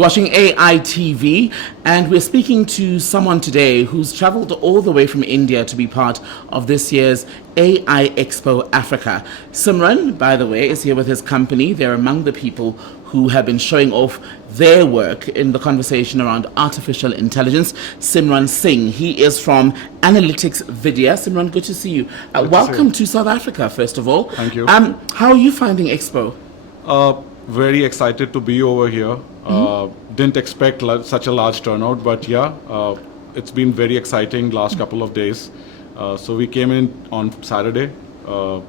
You're watching AI TV, and we're speaking to someone today who's traveled all the way from India to be part of this year's AI Expo Africa. Simran, by the way, is here with his company. They're among the people who have been showing off their work in the conversation around artificial intelligence. Simran Singh, he is from Analytics Vidhya. Simran, good to see you. Welcome to South Africa, first of all. Thank you. How are you finding Expo? Very excited to be over here. Didn't expect such a large turnout, but yeah, it's been very exciting last couple of days. So we came in on Saturday,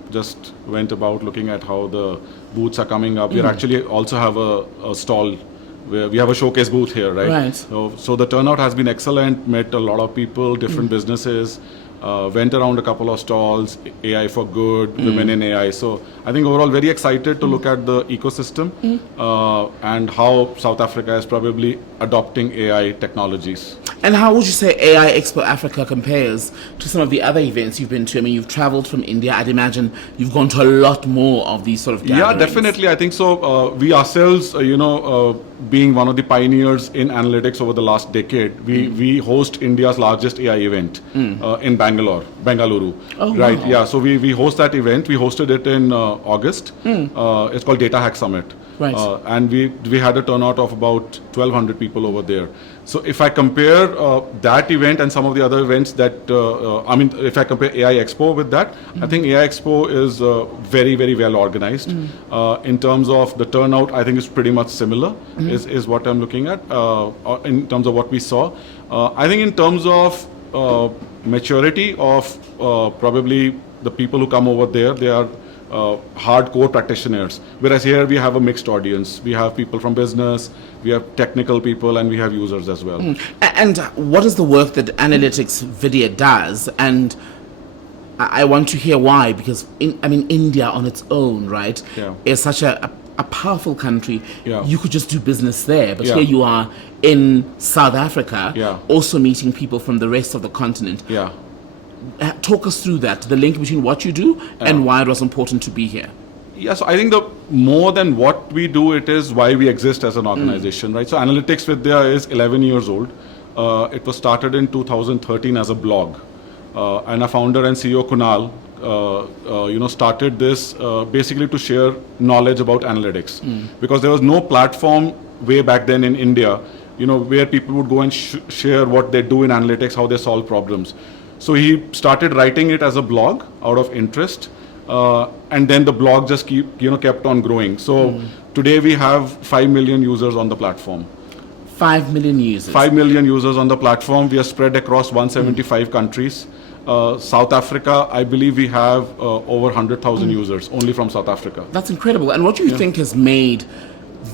just went about looking at how the booths are coming up. We actually also have a stall where we have a showcase booth here, right? Right. So the turnout has been excellent, met a lot of people, different businesses, went around a couple of stalls, AI for good, women in AI. So I think overall very excited to look at the ecosystem and how South Africa is probably adopting AI technologies. And how would you say AI Expo Africa compares to some of the other events you've been to? I mean, you've traveled from India. I'd imagine you've gone to a lot more of these sort of gatherings. Yeah, definitely. I think so. We ourselves, being one of the pioneers in analytics over the last decade, we host India's largest AI event in Bengaluru. Oh, right? Wow. Yeah. So we host that event. We hosted it in August. It's called Data Hack Summit. Right. And we had a turnout of about 1,200 people over there. So if I compare that event and some of the other events that, if I compare AI Expo with that, I think AI Expo is very, very well organized. In terms of the turnout, I think it's pretty much similar, is what I'm looking at, in terms of what we saw. I think in terms of maturity of probably the people who come over there, they are hardcore practitioners, whereas here we have a mixed audience. We have people from business, we have technical people, and we have users as well. And what is the work that Analytics Vidhya does? And I want to hear why, because India on its own, right, is such a powerful country. Yeah. You could just do business there, but Yeah. here you are in South Africa, Yeah. also meeting people from the rest of the continent. Yeah. Talk us through that, the link between what you do and why it was important to be here. Yeah, so I think the more than what we do, it is why we exist as an organization, right? So Analytics Vidhya is 11 years old. It was started in 2013 as a blog. And our founder and CEO, Kunal, started this basically to share knowledge about analytics. Because there was no platform way back then in India, where people would go and share what they do in analytics, how they solve problems. So he started writing it as a blog out of interest, and then the blog just kept on growing. So today we have 5 million users on the platform. 5 million users. 5 million users on the platform. We are spread across 175 countries. South Africa, I believe we have over 100,000 users only from South Africa. That's incredible. And what do you think has made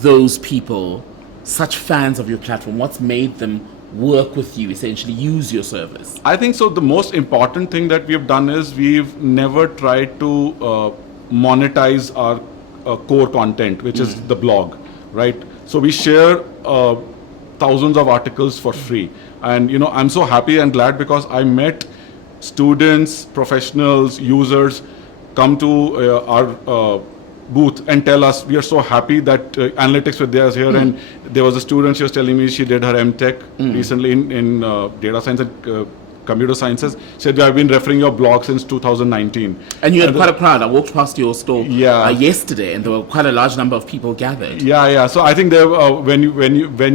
those people such fans of your platform? What's made them work with you, essentially use your service? I think so. The most important thing that we have done is we've never tried to monetize our core content, which is the blog, right? So we share thousands of articles for free. And, I'm so happy and glad because I met students, professionals, users come to our booth and tell us we are so happy that Analytics Vidhya is here. And there was a student, she was telling me she did her MTech recently in data science and computer sciences. She said, I've been referring your blog since 2019. And you had quite a crowd. I walked past your store Yeah. yesterday, and there were quite a large number of people gathered. Yeah. So I think there, when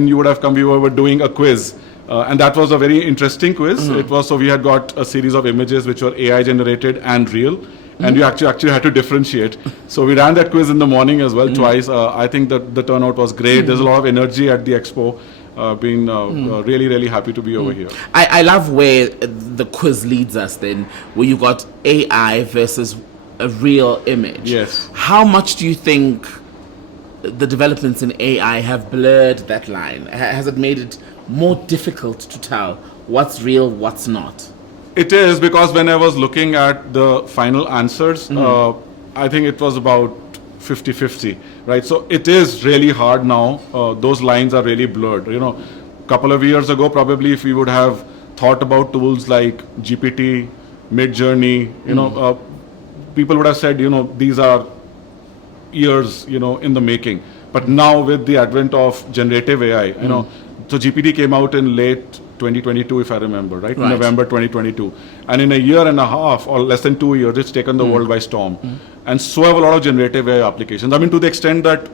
you would have come, we were doing a quiz. And that was a very interesting quiz. It was, so we had got a series of images which were AI generated and real. And you actually had to differentiate. So we ran that quiz in the morning as well, twice. I think that the turnout was great. There's a lot of energy at the expo. Been really, really happy to be over here. I love where the quiz leads us then, where you got AI versus a real image. Yes. How much do you think the developments in AI have blurred that line? Has it made it more difficult to tell what's real, what's not? It is, because when I was looking at the final answers, I think it was about 50-50, right? So it is really hard now. Those lines are really blurred. A couple of years ago, probably if we would have thought about tools like GPT, Midjourney, people would have said, these are years, in the making. But now with the advent of generative AI, you know, so GPT came out in late 2022, if I remember, right? November 2022. And in a year and a half, or less than 2 years, it's taken the world by storm. And so have a lot of generative AI applications. I mean, to the extent that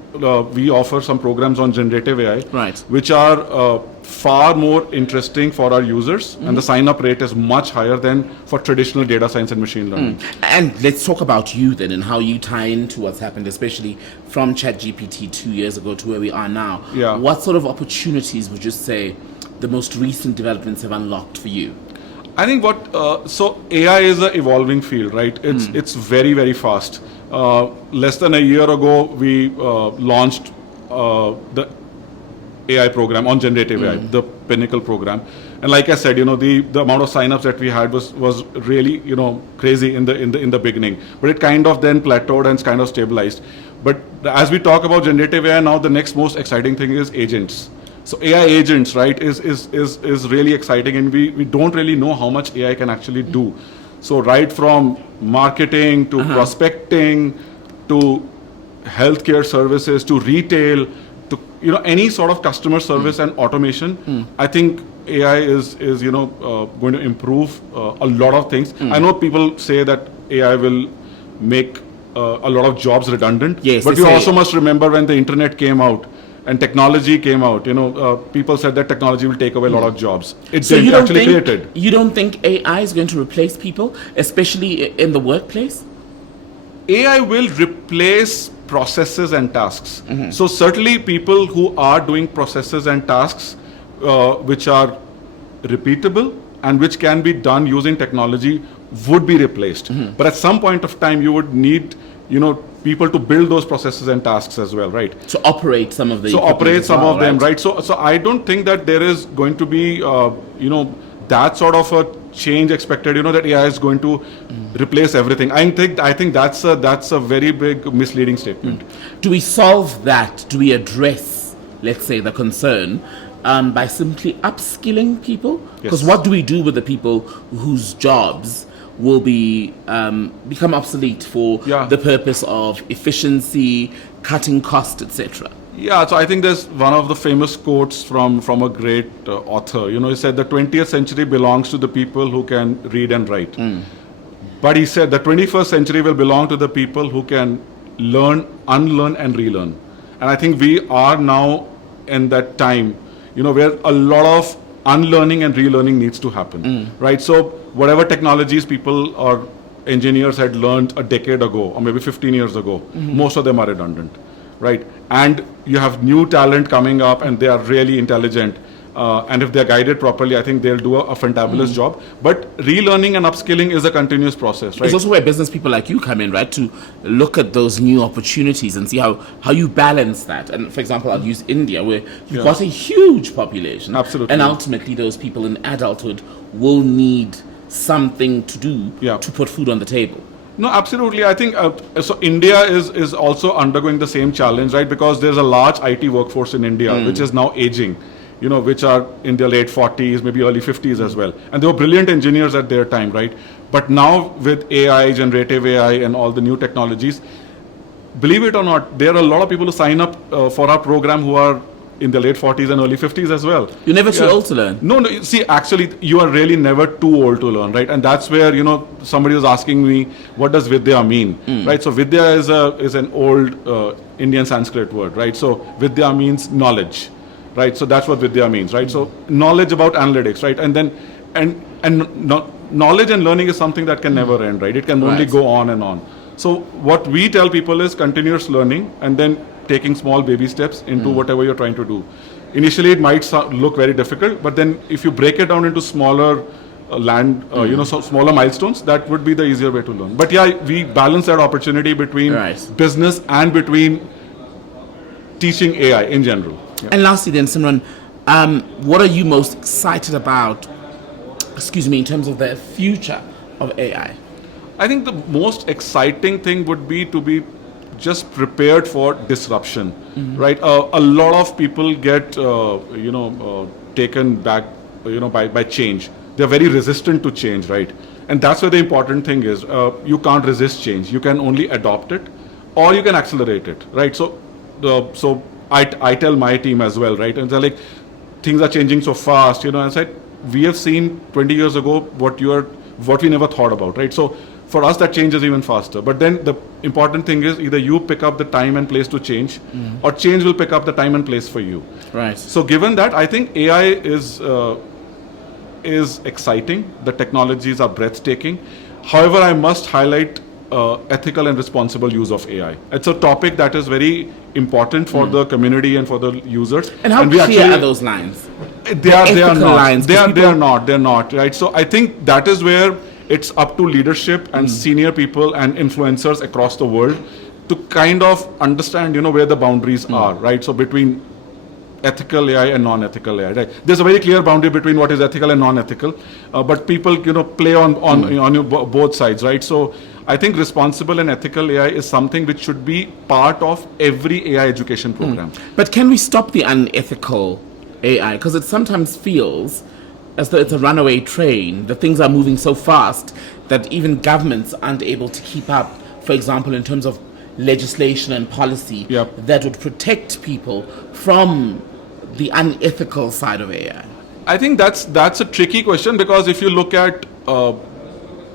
we offer some programs on generative AI, which are far more interesting for our users, and the sign-up rate is much higher than for traditional data science and machine learning. And let's talk about you then, and how you tie into what's happened, especially from ChatGPT 2 years ago to where we are now. Yeah. What sort of opportunities would you say the most recent developments have unlocked for you? I think so AI is an evolving field, right? It's very, very fast. Less than a year ago, we launched the AI program on generative AI, the Pinnacle program. And like I said, you know, the amount of signups that we had was really, you know, crazy in the beginning. But it kind of then plateaued and kind of stabilized. But as we talk about generative AI now, the next most exciting thing is agents. So AI agents, right, is really exciting, and we don't really know how much AI can actually do. So right from marketing to prospecting to healthcare services to retail to, you know, any sort of customer service and automation, I think AI is you know, going to improve a lot of things. I know people say that AI will make a lot of jobs redundant, but we also must remember when the internet came out and technology came out, you know, people said that technology will take away a lot of jobs. It actually created. You don't think AI is going to replace people, especially in the workplace? AI will replace processes and tasks. So certainly people who are doing processes and tasks which are repeatable and which can be done using technology would be replaced. But at some point of time, you would need, you know, people to build those processes and tasks as well, right? So operate some of the. So operate some of them, right? So I don't think that there is going to be, you know, that sort of a change expected. You know, that AI is going to replace everything. I think that's a very big misleading statement. Do we solve that? Do we address, let's say, the concern by simply upskilling people? Because what do we do with the people whose jobs will be become obsolete for the purpose of efficiency, cutting cost, etc.? Yeah, so I think there's one of the famous quotes from a great author. You know, he said the 20th century belongs to the people who can read and write. But he said the 21st century will belong to the people who can learn, unlearn, and relearn. And I think we are now in that time, you know, where a lot of unlearning and relearning needs to happen, right? So whatever technologies people or engineers had learned a decade ago or maybe 15 years ago, most of them are redundant, right? And you have new talent coming up and they are really intelligent. And if they're guided properly, I think they'll do a fantabulous job. But relearning and upskilling is a continuous process, right? It's also where business people like you come in, right? To look at those new opportunities and see how you balance that. And for example, I'll use India, where you've got a huge population. Absolutely. And ultimately, those people in adulthood will need something to do to put food on the table. No, absolutely. I think so. India is also undergoing the same challenge, right? Because there's a large IT workforce in India, which is now aging, you know, which are in their late 40s, maybe early 50s as well. And they were brilliant engineers at their time, right? But now with AI, generative AI, and all the new technologies, believe it or not, there are a lot of people who sign up for our program who are in the late 40s and early 50s as well. You're never too old to learn. No, see, actually, you are really never too old to learn, right? And that's where, you know, somebody was asking me, what does Vidhya mean, right? So Vidya is an old Indian Sanskrit word, right? So Vidya means knowledge, right? So that's what Vidya means, right? So knowledge about analytics, right? And then, knowledge and learning is something that can never end, right? It can only go on and on. So what we tell people is continuous learning and then taking small baby steps into whatever you're trying to do. Initially, it might look very difficult, but then if you break it down into smaller you know, so smaller milestones, that would be the easier way to learn. But yeah, we balance that opportunity between business and between teaching AI in general. Yeah. And lastly then, Simran, what are you most excited about, in terms of the future of AI? I think the most exciting thing would be to be just prepared for disruption, right? A lot of people get, you know, taken back, you know, by change. They're very resistant to change, right? And that's where the important thing is. You can't resist change. You can only adopt it or you can accelerate it, right? So so I tell my team as well, right? And they're like, things are changing so fast, and I said, we have seen 20 years ago what we never thought about, right? So for us, that change is even faster. But then the important thing is either you pick up the time and place to change, or change will pick up the time and place for you. Right. So given that, I think AI is exciting. The technologies are breathtaking. However, I must highlight ethical and responsible use of AI. It's a topic that is very important for the community and for the users. And how clear are those lines? They are not. Lines, they are not, right? So I think that is where it's up to leadership and senior people and influencers across the world to kind of understand, where the boundaries are, right? So between ethical AI and non-ethical AI, right? There's a very clear boundary between what is ethical and non-ethical, but people, play on both sides, right? So I think responsible and ethical AI is something which should be part of every AI education program. But can we stop the unethical AI? Because it sometimes feels as though it's a runaway train. The things are moving so fast that even governments aren't able to keep up, for example, in terms of legislation and policy that would protect people from the unethical side of AI. I think that's a tricky question, because if you look at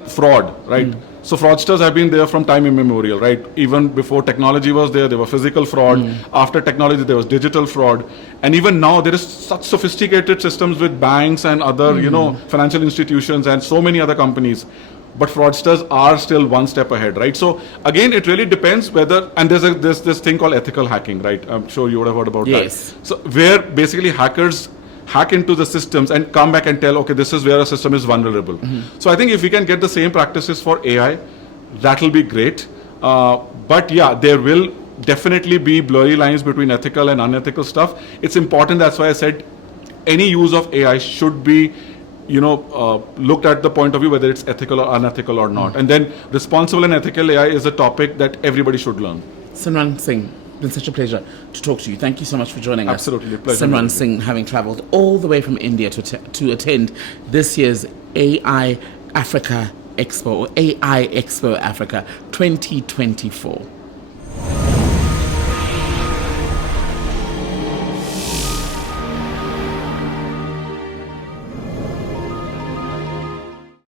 fraud, right? So fraudsters have been there from time immemorial, right? Even before technology was there were physical fraud. After technology, there was digital fraud. And even now, there is such sophisticated systems with banks and other, financial institutions and so many other companies. But fraudsters are still one step ahead, right? So again, it really depends whether, and there's this thing called ethical hacking, right? I'm sure you would have heard about that. So where basically hackers hack into the systems and come back and tell, okay, this is where a system is vulnerable. So I think if we can get the same practices for AI, that will be great. But yeah, there will definitely be blurry lines between ethical and unethical stuff. It's important, that's why I said any use of AI should be looked at the point of view whether it's ethical or unethical or not. And then responsible and ethical AI is a topic that everybody should learn. Simran Singh, it's been such a pleasure to talk to you. Thank you so much for joining us. Absolutely, pleasure. Simran Singh, having traveled all the way from India to attend this year's AI Africa Expo, AI Expo Africa 2024.